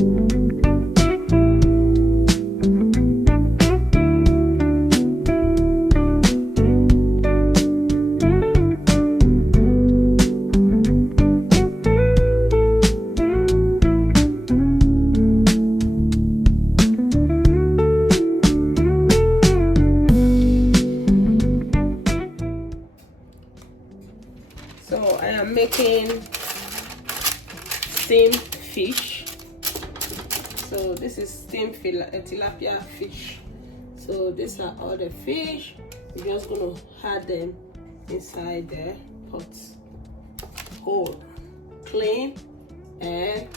So I am making steamed fish. So this is steamed tilapia fish. So these are all the fish. We're just gonna add them inside the pot, whole, clean, and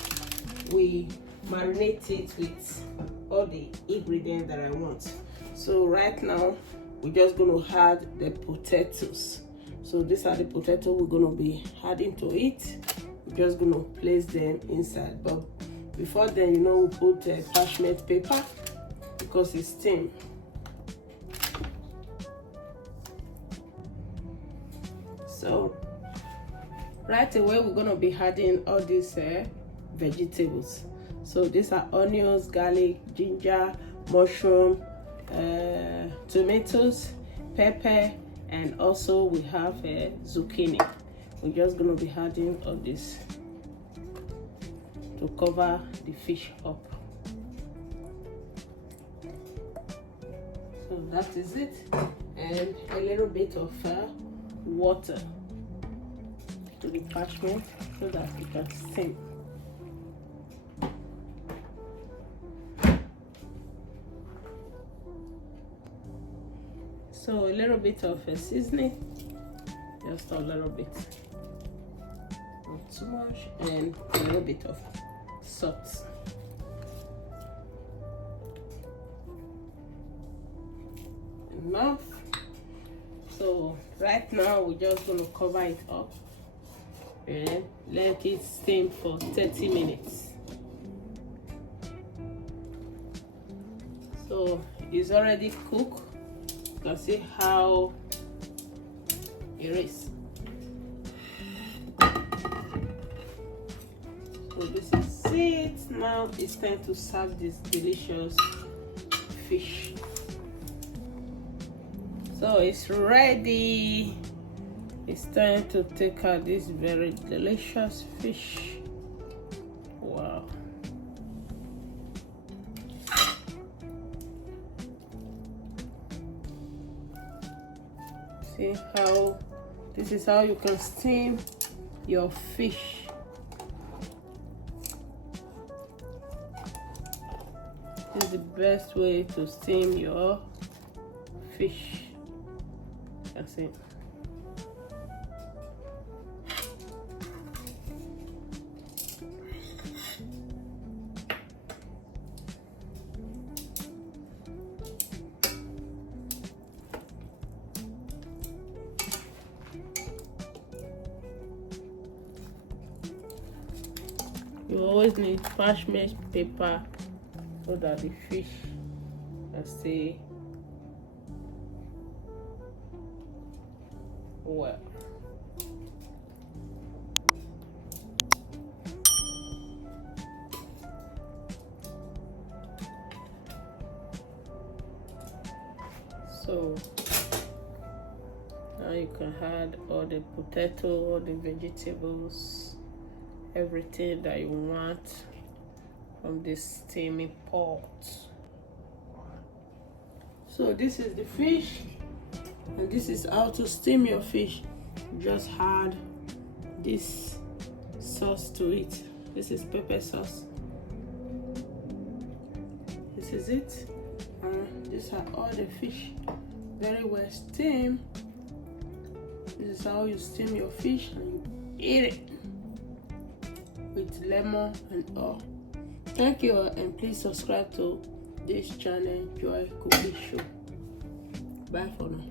we marinate it with all the ingredients that I want. So right now we're just gonna add the potatoes. So these are the potatoes we're gonna be adding to it. We're just gonna place them inside, but before then, you know, we put parchment paper because it's steamed. So right away we're gonna be adding all these vegetables. So these are onions, garlic, ginger, mushroom, tomatoes, pepper, and also we have zucchini. We're just gonna be adding all this to cover the fish up. So that is it, and a little bit of water to the parchment so that it can steam. So a little bit of seasoning, just a little bit, not too much, and a little bit of salt. Enough. So right now we're just going to cover it up and let it steam for 30 minutes. So it's already cooked. You can see how it is. So this is it. Now it's time to serve this delicious fish. So it's ready. It's time to take out this very delicious fish. Wow. See how this is how you can steam your fish. This is the best way to steam your fish. That's it. You always need parchment paper so that the fish can stay well. So now you can add all the potato, all the vegetables, everything that you want from this steaming pot. So this is the fish, and this is how to steam your fish. Just add this sauce to it. This is pepper sauce. This is it, and these are all the fish, very well steamed. This is how you steam your fish and you eat it with lemon and all. Thank you, and please subscribe to this channel, Joy Cooking Show. Bye for now.